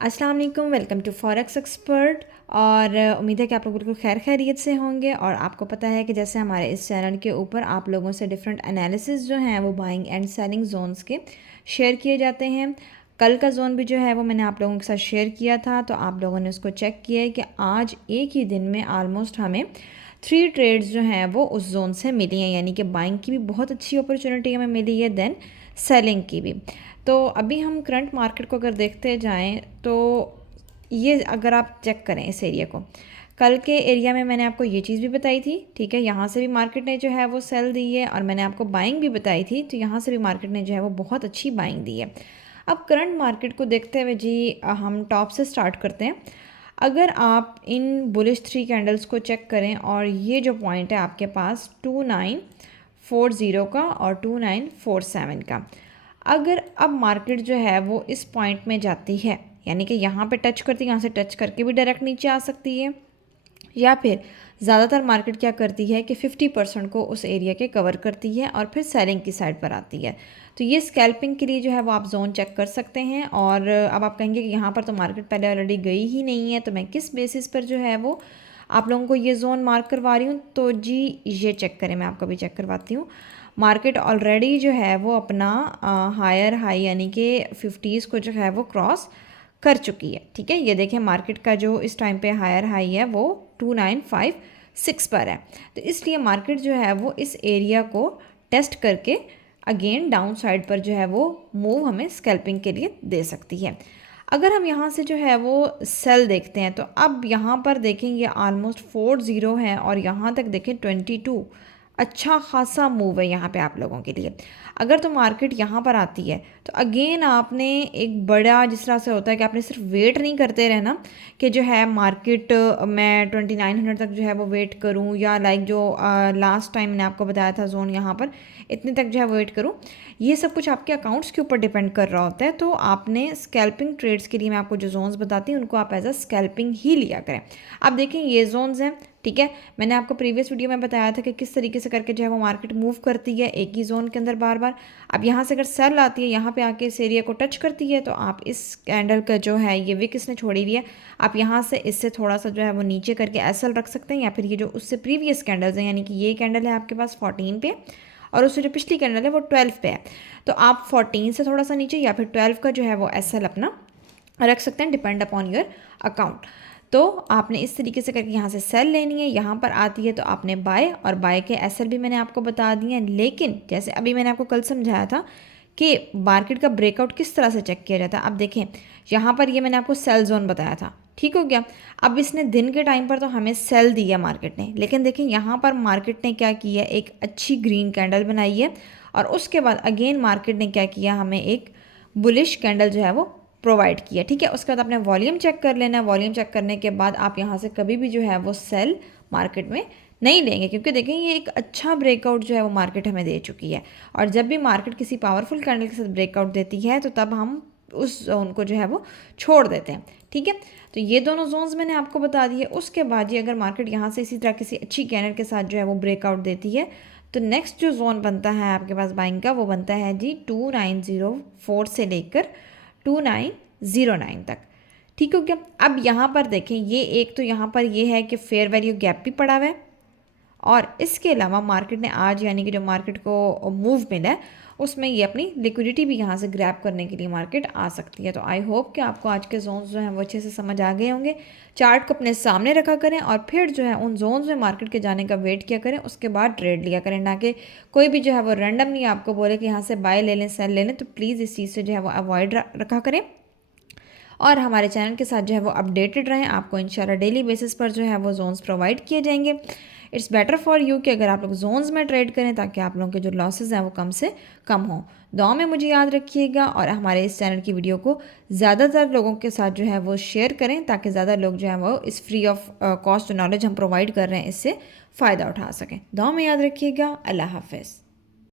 अस्सलाम वालेकुम, welcome to forex expert. और उम्मीद है कि आप लोग बिल्कुल खैर खैरियत से होंगे। और आपको पता है कि जैसे हमारे इस चैनल के ऊपर आप लोगों से डिफरेंट एनालिसिस जो हैं वो बाइंग एंड सेलिंग जोन्स के शेयर किए जाते हैं। कल का जोन भी जो है वो मैंने आप लोगों के साथ शेयर किया था, तो आप लोगों ने उसको चेक किया है कि आज एक ही दिन में आलमोस्ट हमें 3 ट्रेड्स जो हैं वो उस जोन से मिली हैं, यानी कि बाइंग की भी बहुत अच्छी अपॉर्चुनिटी हमें मिली है, देन सेलिंग की भी। तो अभी हम करंट मार्केट को अगर देखते जाएं तो ये अगर आप चेक करें इस एरिया को, कल के एरिया में मैंने आपको ये चीज़ भी बताई थी, ठीक है। यहाँ से भी मार्केट ने जो है वो सेल दी है, और मैंने आपको बाइंग भी बताई थी, तो यहाँ से भी मार्केट ने जो है वो बहुत अच्छी बाइंग दी है। अब करंट मार्केट को देखते हुए जी हम टॉप से स्टार्ट करते हैं। अगर आप इन बुलिश 3 कैंडल्स को चेक करें, और ये जो पॉइंट है आपके पास 2940 का और 2947 का, अगर अब मार्केट जो है वो इस पॉइंट में जाती है, यानी कि यहाँ पे टच करती है, यहाँ से टच करके भी डायरेक्ट नीचे आ सकती है, या फिर ज़्यादातर मार्केट क्या करती है कि 50% को उस एरिया के कवर करती है और फिर सेलिंग की साइड पर आती है। तो ये स्कैल्पिंग के लिए जो है वो आप जोन चेक कर सकते हैं। और अब आप कहेंगे कि यहाँ पर तो मार्केट पहले ऑलरेडी गई ही नहीं है, तो मैं किस बेसिस पर जो है वो आप लोगों को ये जोन मार्क करवा रही हूँ। तो जी ये चेक करें, मैं आपको भी चेक करवाती हूँ। मार्केट ऑलरेडी जो है वो अपना हायर हाई यानी कि 50s को जो है वो क्रॉस कर चुकी है, ठीक है। ये देखें मार्केट का जो इस टाइम पे हायर हाई है वो 2956 पर है। तो इसलिए मार्केट जो है वो इस एरिया को टेस्ट करके अगेन डाउन साइड पर जो है वो मूव हमें स्कैल्पिंग के लिए दे सकती है। अगर हम यहाँ से जो है वो सेल देखते हैं, तो अब यहाँ पर देखेंगे ऑलमोस्ट 40 है, और यहाँ तक देखें 22, अच्छा खासा मूव है यहाँ पे आप लोगों के लिए। अगर तो मार्केट यहाँ पर आती है तो अगेन आपने एक बड़ा, जिस तरह से होता है कि आपने सिर्फ वेट नहीं करते रहना कि जो है मार्केट मैं 2900 तक जो है वो वेट करूँ, या लाइक जो लास्ट टाइम मैंने आपको बताया था जोन यहाँ पर इतने तक जो है वेट करूँ। ये सब कुछ आपके अकाउंट्स के ऊपर डिपेंड कर रहा होता है। तो आपने स्कैल्पिंग ट्रेड्स के लिए मैं आपको जो जोन्स बताती हूँ उनको आप एज अ स्कैल्पिंग ही लिया करें। अब देखें ये जोन्स हैं, ठीक है। मैंने आपको प्रीवियस वीडियो में बताया था कि किस तरीके से करके जो है वो मार्केट मूव करती है एक ही जोन के अंदर बार बार। अब यहाँ से अगर सेल आती है, यहाँ पे आके इस एरिया को टच करती है, तो आप इस कैंडल का जो है ये विक इसने छोड़ी हुई है, आप यहाँ से इससे थोड़ा सा जो है वो नीचे करके एसएल रख सकते हैं, या फिर ये जो उससे प्रीवियस कैंडल्स हैं, यानी कि ये कैंडल है आपके पास 14 पे और उससे जो पिछली कैंडल है वो 12 पे है, तो आप 14 से थोड़ा सा नीचे या फिर 12 का जो है वो एसएल अपना रख सकते हैं, डिपेंड अपॉन योर अकाउंट। तो आपने इस तरीके से करके यहाँ से सेल लेनी है, यहाँ पर आती है तो आपने बाय, और बाय के एसएल भी मैंने आपको बता दिए हैं। लेकिन जैसे अभी मैंने आपको कल समझाया था कि मार्केट का ब्रेकआउट किस तरह से चेक किया जाता है। अब देखें यहाँ पर ये मैंने आपको सेल जोन बताया था, ठीक हो गया। अब इसने दिन के टाइम पर तो हमें सेल दिया मार्केट ने, लेकिन देखें यहाँ पर मार्केट ने क्या किया, एक अच्छी ग्रीन कैंडल बनाई है, और उसके बाद अगेन मार्केट ने क्या किया, हमें एक बुलिश कैंडल जो है वो प्रोवाइड किया, ठीक है। उसके बाद आपने वॉल्यूम चेक कर लेना। वॉल्यूम चेक करने के बाद आप यहाँ से कभी भी जो है वो सेल मार्केट में नहीं लेंगे, क्योंकि देखें ये एक अच्छा ब्रेकआउट जो है वो मार्केट हमें दे चुकी है। और जब भी मार्केट किसी पावरफुल कैंडल के साथ ब्रेकआउट देती है तो तब हम उस जोन को जो है वो छोड़ देते हैं, ठीक है। तो ये दोनों जोन्स मैंने आपको बता दिए। उसके बाद ये अगर मार्केट यहाँ से इसी तरह किसी अच्छी कैंडल के साथ जो है वो ब्रेकआउट देती है, तो नेक्स्ट जो जोन बनता है आपके पास बाइंग का, वो बनता है जी 2904 से लेकर 2909 तक, ठीक हो गया। अब यहाँ पर देखें ये एक तो यहाँ पर ये है कि फेयर वैल्यू गैप भी पड़ा हुआ है, और इसके अलावा मार्केट ने आज यानी कि जो मार्केट को मूव मिला है उसमें ये अपनी लिक्विडिटी भी यहाँ से ग्रैब करने के लिए मार्केट आ सकती है। तो आई होप कि आपको आज के जोन्स जो हैं वो अच्छे से समझ आ गए होंगे। चार्ट को अपने सामने रखा करें, और फिर जो है उन जोन्स में मार्केट के जाने का वेट किया करें, उसके बाद ट्रेड लिया करें, ना कि कोई भी जो है वो रैंडमली आपको बोले कि यहाँ से बाय ले लें सेल ले लें। तो प्लीज़ इस चीज़ से जो है वो अवॉइड रखा करें, और हमारे चैनल के साथ जो है वो अपडेटेड रहें। आपको इंशाल्लाह डेली बेसिस पर जो है वो जोन्स प्रोवाइड किए जाएंगे। इट्स बेटर फॉर यू कि अगर आप लोग जोन्स में ट्रेड करें, ताकि आप लोगों के जो लॉसेस हैं वो कम से कम हों। दुआ में मुझे याद रखिएगा, और हमारे इस चैनल की वीडियो को ज़्यादातर लोगों के साथ जो है वो शेयर करें, ताकि ज़्यादा लोग जो है वो इस फ्री ऑफ कॉस्ट नॉलेज हम प्रोवाइड कर रहे हैं इससे फ़ायदा उठा सकें। दुआ में याद रखिएगा। अल्लाह हाफ़िज़।